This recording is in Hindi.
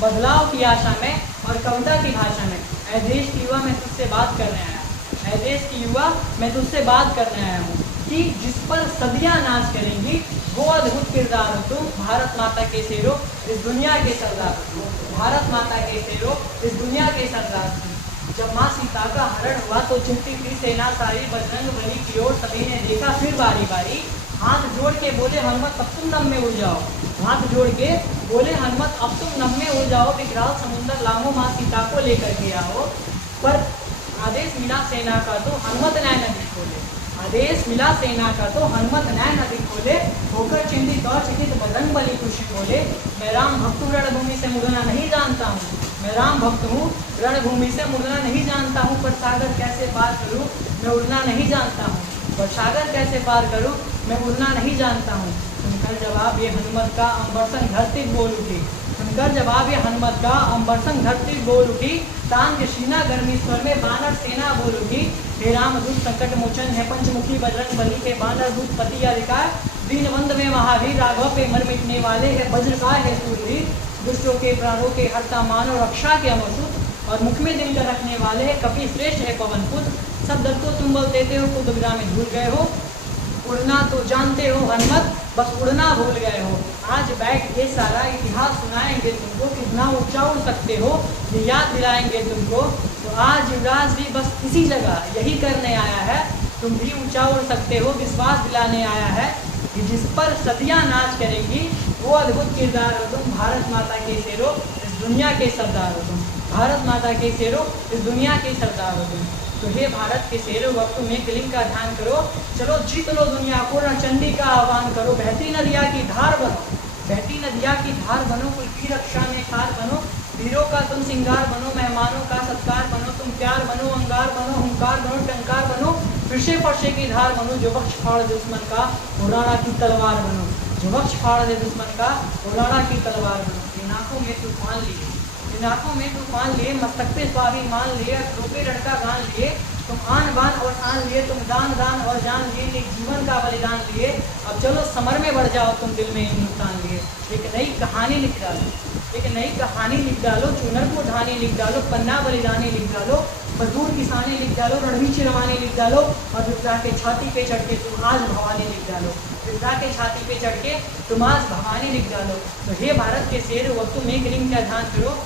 बदलाव की आशा में और कविता की भाषा में। ऐ देश की युवा मैं तुझसे बात करने आया हूँ, ऐ देश की युवा मैं तुझसे बात करने आया हूँ कि जिस पर सदियां नाच करेंगी वो अद्भुत किरदार हो तुम, भारत माता के शेरो इस दुनिया के सरदार हो तुम, भारत माता के शेरो इस दुनिया के सरदार हो तुम। जब माँ सीता का हरण हुआ तो चिंती थी सेना सारी, बजरंग बली की ओर सभी ने देखा फिर बारी बारी। हाथ जोड़ के बोले हनुमत अब तुम नम में उड़ जाओ, हाथ जोड़ के बोले हनुमत अब तुम नम में उड़ जाओ, विकराल समुद्र लांघो माँ सीता को लेकर के आओ। पर आदेश मिला सेना का तो हनुमत नैन नदी खोले, आदेश मिला सेना का तो हनुमत नैन नदी खोले, होकर चिंतित और चिंतित बजरंग बली खुशी बोले, मैं राम भक्त हूँ रणभूमि से मुड़ना नहीं जानता हूँ, मैं राम भक्त हूँ रणभूमि से मुड़ना नहीं जानता हूँ, पर सागर कैसे पार करूँ मैं उड़ना नहीं जानता हूँ, पर सागर कैसे पार करूँ मैं उड़ना नहीं जानता हूँ। सुनकर जवाब ये हनुमत का अंबरसन धरती बोल उठी, सुनकर जवाब ये हनुमत का अंबरसन धरती बोल उठी, तान के सीना गर्मी स्वर में बानर सेना बोल उठी, हे राम दूत संकट मोचन है पंचमुखी बजरंग बली के बानर दूत पति अधिकार, दीनबंध में महावीर राघव पे मर मिटने वाले है वज्र का है सूरवीर, दुष्टों के प्राणों के हरता मानो रक्षा के अमरसुत, और मुख में दिन कर रखने वाले है कपि श्रेष्ठ है पवन पुत्र, सब दत्तों तुम बल देते हो खुद विराम में भूल गए हो, उड़ना तो जानते हो हनुमत बस उड़ना भूल गए हो। आज बैठ के सारा इतिहास सुनाएंगे तुमको, कितना ऊंचा उड़ सकते हो ये याद दिलाएंगे तुमको। तो आज युवराज भी बस इसी जगह यही करने आया है, तुम भी ऊंचा उड़ सकते हो विश्वास दिलाने आया है कि जिस पर सदियां नाच करेंगी वो अद्भुत किरदार हो तुम, भारत माता के शेरो इस दुनिया के सरदार हो तुम, भारत माता के शेरो इस दुनिया के सरदार हो तुम। तो हे भारत के शेरों वक्त तुम एक लिंग का ध्यान करो, चलो जीत लो दुनिया को, रणचंडी का आह्वान करो, बहती नदिया की धार बनो, बहती नदिया की धार बनो, कोई की रक्षा में खार बनो, वीरों का तुम सिंगार बनो, मेहमानों का सत्कार बनो, तुम प्यार बनो, अंगार बनो, हुंकार बनो, टंकार बनो, फिरसे फरसे की धार बनो, जो बख्श फाड़ दे दुश्मन का उड़ाना की तलवार बनो, जो बख्श फाड़ दे दुश्मन का उड़ाना की तलवार बनो। इन आंखों में तूफान लिए, इन आंखों में तूफान लिए, मस्तक पे स्वाभिमान लिए, रोके लड़का गान लिए, तुम आन बान और आन लिए, तुम दान दान और जान लिए, एक जीवन का बलिदान लिए, अब चलो समर में बढ़ जाओ तुम दिल में हिंदुस्तान लिए। एक नई कहानी लिख डालो, एक नई कहानी लिख डालो, चुनर को ढानी लिख डालो, पन्ना बलिदानी लिख डालो, मजदूर किसानी लिख डालो, रणवीर चिरवानी लिख डालो, और विद्या के छाती पे चढ़ के तुम आज भवानी लिख डालो, विद्या के छाती पे चढ़ के तुम आज भवानी लिख डालो। तो हे भारत के शेर वक्त तुम एक लिंग का ध्यान करो,